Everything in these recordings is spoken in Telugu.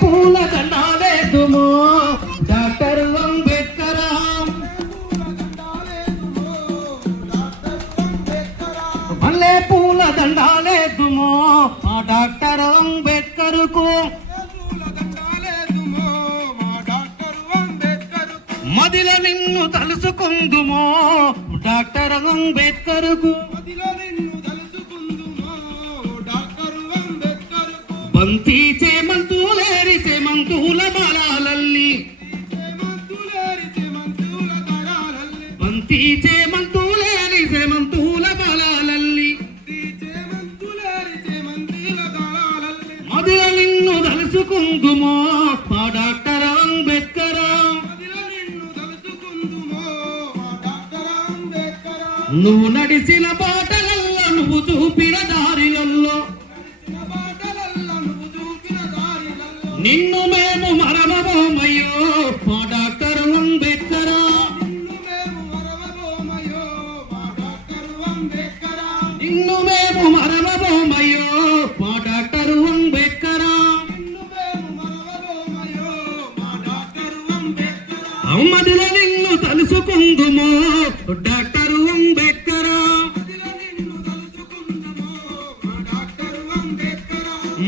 పూల దండాలేదుమో డాక్టర్ అంబేద్కర్ మల్లె పూల దండాలేదుమో డాక్టర్ అంబేద్కర్ కు మదిల నిన్ను తలుసుకుందుమో డాక్టర్ అంబేద్కర్ కు బంతి చేమంతులేరి చేమంతుల బలాలల్లి బంతి చేమంతులేరి చేమంతుల బలాలల్లి మదిల నిన్ను తలుసుకుందుమో డాక్టర్ అంబేద్కర్ నువ్వు నడిచిన బాటలల్లో నువ్వు చూపిన దారిలల్లో నిన్ను మేము మరవబోమయ్యో మా డాక్టర్ అంబేద్కర్ నిన్ను మేము మరవబోమయ్యో మా డాక్టర్ అంబేద్కర్ అమ్మదిలో నిన్ను తలుసుకుందుమో డాక్టర్ అంబేద్కర్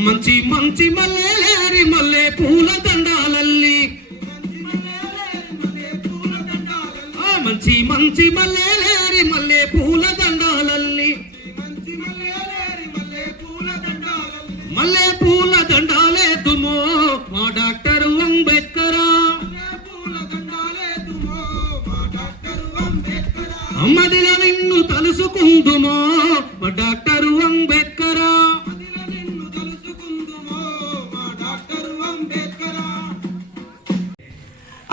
మంచి మంచి మల్లెలేరి మల్లె పూల దండాలల్లి మంచి మంచి మల్లెలేరి మల్లె పూల దండాలల్లి మల్లె పూల దండాలేదుమో మా డాక్టర్ అంబేద్కర్ అమ్మదిన నిన్ను తలుసుకుందుమో డాక్టర్ అంబేద్కర్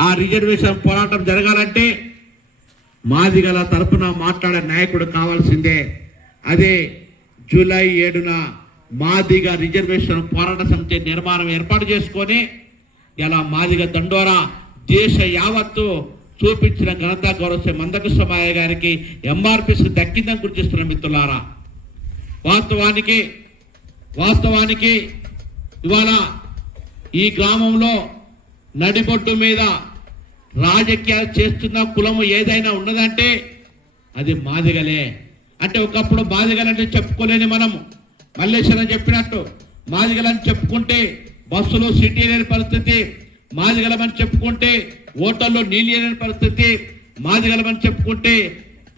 ఆ రిజర్వేషన్ పోరాటం జరగాలంటే మాదిగల తరపున మాట్లాడే నాయకుడు కావాల్సిందే. అదే జూలై 7న మాదిగ రిజర్వేషన్ పోరాట సమితి నిర్మాణం ఏర్పాటు చేసుకొని ఇలా మాదిగ దండోరా దేశ యావత్తు చూపించిన ఘనత గౌరవ మందకృష్ణ మాదయ్య గారికి ఎంఆర్పిసి దక్కిందని గుర్తిస్తున్న మిత్రులారా. వాస్తవానికి ఇవాళ ఈ గ్రామంలో నడిబొడ్డు మీద రాజకీయాలు చేస్తున్న కులము ఏదైనా ఉన్నదంటే అది మాదిగలే. అంటే ఒకప్పుడు మాదిగలంటే చెప్పుకోలేని మనము మల్లేశ్వరం చెప్పినట్టు మాదిగలని చెప్పుకుంటే బస్సులో సిటీ లేని పరిస్థితి, మాదిగలమని చెప్పుకుంటే ఓటర్లో నీళ్ళు లేని పరిస్థితి, మాదిగలమని చెప్పుకుంటే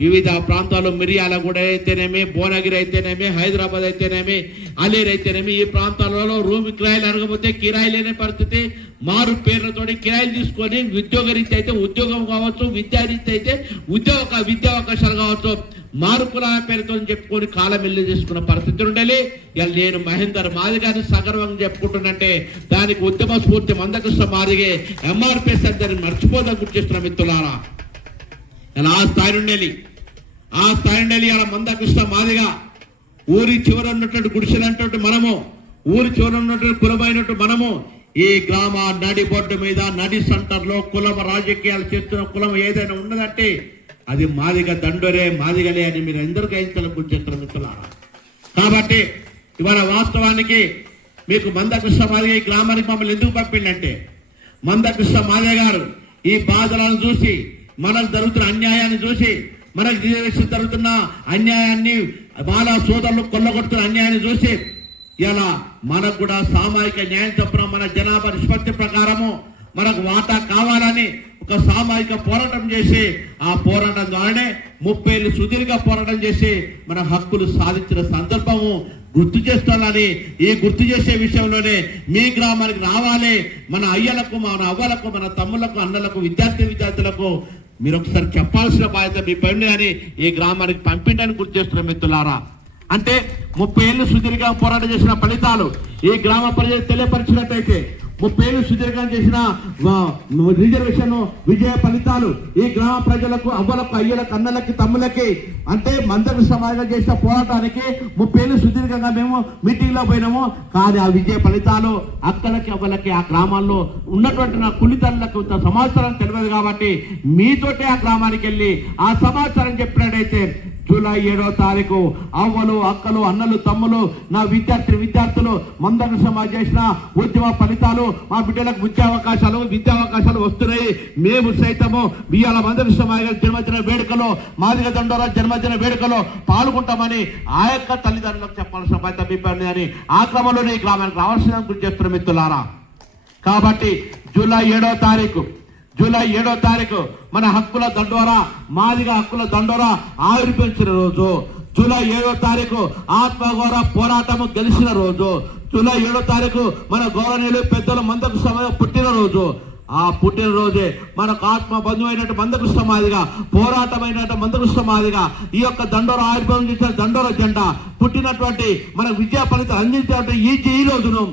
వివిధ ప్రాంతాల్లో మిర్యాలగూడ అయితేనేమి, భువనగిరి అయితేనేమి, హైదరాబాద్ అయితేనేమి, అలీర్ అయితేనేమి ఈ ప్రాంతాలలో రూమ్ కిరాయిలు అడగకపోతే కిరాయి లేని పరిస్థితి, మారు పేర్లతో కిరాయిలు తీసుకొని ఉద్యోగరీత్యా అయితే ఉద్యోగం కావచ్చు, విద్యారీత్యా అయితే విద్యా అవకాశాలు కావచ్చు, మారు కులాల పేరుతో చెప్పుకొని కాలం వెళ్ళి చేసుకున్న పరిస్థితి ఉండాలి. ఇలా నేను మహేందర్ మాదిగారిని సగర్వంగా చెప్పుకుంటున్నంటే దానికి ఉద్యమ స్ఫూర్తి మందకృష్ణ మాదిగే ఎంఆర్పిఎస్ అందరిని మర్చిపోదని గుర్తు చేస్తున్న మిత్రులారా. ఇలా ఆ స్థాయి నుండి అలా మందకృష్ణ మాదిగా ఊరి చివర ఉన్నటువంటి గుడిసెలంటే మనము, ఊరి చివర ఉన్నటువంటి కులమైనట్టు మనము ఈ గ్రామ నడి బొడ్డు మీద నడి సెంటర్లో కులమ రాజకీయాలు చేస్తున్న కులం ఏదైనా ఉన్నదంటే అది మాదిగ దండోరే మాదిగలే అని మీరు ఎందరికీ గ్రహించాలని గుర్తు చేస్తున్న మిత్రులారా. కాబట్టి ఇవాళ వాస్తవానికి మీకు మందకృష్ణ మాదిగ ఈ గ్రామానికి మమ్మల్ని ఎందుకు పంపిండంటే మందకృష్ణ మాదిగ గారు ఈ బాధలను చూసి, మనకు జరుగుతున్న అన్యాయాన్ని చూసి, మనకు జరుగుతున్న అన్యాయాన్ని, బాల సోదరులు కొల్లగొడుతున్న అన్యాయాన్ని చూసి ఇలా మనకు కూడా సామాజిక న్యాయం చొప్పున మన జనాభా నిష్పత్తి ప్రకారము మనకు వాటా కావాలని ఒక సామాజిక పోరాటం చేసి ఆ పోరాటం ద్వారానే 30 ఏళ్ళు సుదీర్ఘ పోరాటం చేసి మన హక్కులు సాధించిన సందర్భము గుర్తు చేస్తానని, ఈ గుర్తు చేసే విషయంలోనే మీ గ్రామానికి రావాలి. మన అయ్యలకు, మన అవ్వలకు, మన తమ్ములకు, అన్నలకు, విద్యార్థులకు మీరు ఒకసారి చెప్పాల్సిన బాధ్యత మీ పైన అని ఈ గ్రామానికి పంపిండని గుర్తు చేస్తున్న మిత్రులారా. అంటే 30 ఏళ్ళు సుదీర్ఘ పోరాటం చేసిన ఫలితాలు ఈ గ్రామ ప్రజలు తెలియపరిచినట్టయితే 30 ఏళ్ళు సుదీర్ఘం చేసిన రిజర్వేషన్ విజయ ఫలితాలు ఈ గ్రామ ప్రజలకు అవ్వలకు అయ్యలకు అన్నలకి తమ్ములకి అంటే మందకు సమాజంగా చేసిన పోరాటానికి 30 ఏళ్ళు సుదీర్ఘంగా మేము మీటింగ్ లో పోయినాము. కానీ ఆ విజయ ఫలితాలు అక్కలకి అవ్వలకి ఆ గ్రామాల్లో ఉన్నటువంటి నా కులితల్లకు సమాచారం తెలియదు కాబట్టి మీతోటే ఆ గ్రామానికి వెళ్ళి ఆ సమాచారం చెప్పినట్టయితే జూలై 7వ తారీఖు అవ్వలు అక్కలు అన్నలు తమ్ములు నా విద్యార్థులు మందకు సమాజం చేసిన ఉద్యమ ఫలితాలు మా బిడ్డలకు విద్యా అవకాశాలు వస్తున్నాయి. మేము సైతము బియ్యాల మందకు సమాజం జన్మదిన వేడుకలో మాదిగ దండోరా జన్మదిన వేడుకలో పాల్గొంటామని ఆ యొక్క తల్లిదండ్రులకు చెప్పాల్సిన బాధ్యత మీ పని అని ఆ క్రమంలోనే ఈ గ్రామానికి రావాల్సిన గురించి చేస్తున్న మిత్రులారా. కాబట్టి జూలై 7వ తారీఖు మన హక్కుల దండోరా మాదిగ హక్కుల దండోరా ఆవిర్భించిన రోజు. జూలై 7వ తారీఖు ఆత్మగౌరవ పోరాటము గెలిచిన రోజు. జూలై 7వ తారీఖు మన గౌరవనీయులు పెద్దలు మందకు సమయం పుట్టినరోజు. ఆ పుట్టినరోజే మనకు ఆత్మ బంధువైనట్టు మందకు సమాధిగా పోరాటమైనట్టు మందకు సమాధిగా ఈ యొక్క దండోర ఆవిర్భావం చేసిన దండోర జెండా పుట్టినటువంటి మన విద్యా ఫలితం అందించినటువంటి ఈ రోజును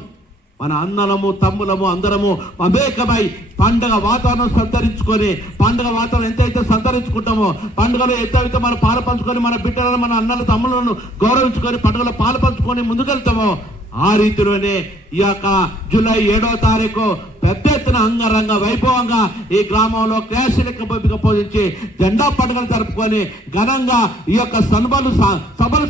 మన అన్నలము తమ్ములము అందరము అమేకమై పండుగ వాతావరణం సంతరించుకొని పండుగ వాతావరణం ఎంతైతే సంతరించుకుంటామో పండుగలో ఎంతైతే మనం పాలు పంచుకొని మన బిడ్డలను మన అన్నల తమ్ములను గౌరవించుకొని పండుగలో పాలు పంచుకొని ముందుకెళ్తామో ఆ రీతిలోనే ఈ యొక్క జూలై 7వ తారీఖు పెద్ద ఎత్తున అంగరంగ వైభవంగా ఈ గ్రామంలో క్రియాశీలక భూమిక పోషించి జెండా పండుగలు జరుపుకొని ఘనంగా ఈ యొక్క సభలు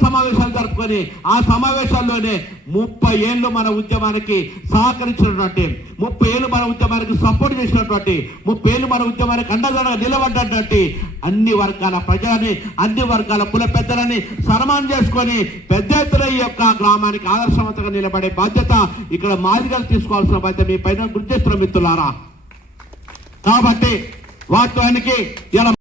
సమావేశాలు జరుపుకొని ఆ సమావేశాల్లోనే 30 ఏళ్ళు మన ఉద్యమానికి సహకరించినటువంటి 30 ఏళ్ళు మన ఉద్యమానికి సపోర్ట్ చేసినటువంటి 30 ఏళ్ళు మన ఉద్యమానికి అండగా నిలబడ్డటువంటి అన్ని వర్గాల ప్రజలని అన్ని వర్గాల కుల పెద్దలని సన్మానం చేసుకొని పెద్ద ఎత్తున ఈ యొక్క గ్రామానికి ఆదర్శవంతంగా నిలబడే బాధ్యత ఇక్కడ మాదిగలు తీసుకోవాల్సిన బాధ్యత మీ పైన గుర్తిస్తున్న మిత్రులారా. కాబట్టి వాస్తవానికి ఇలా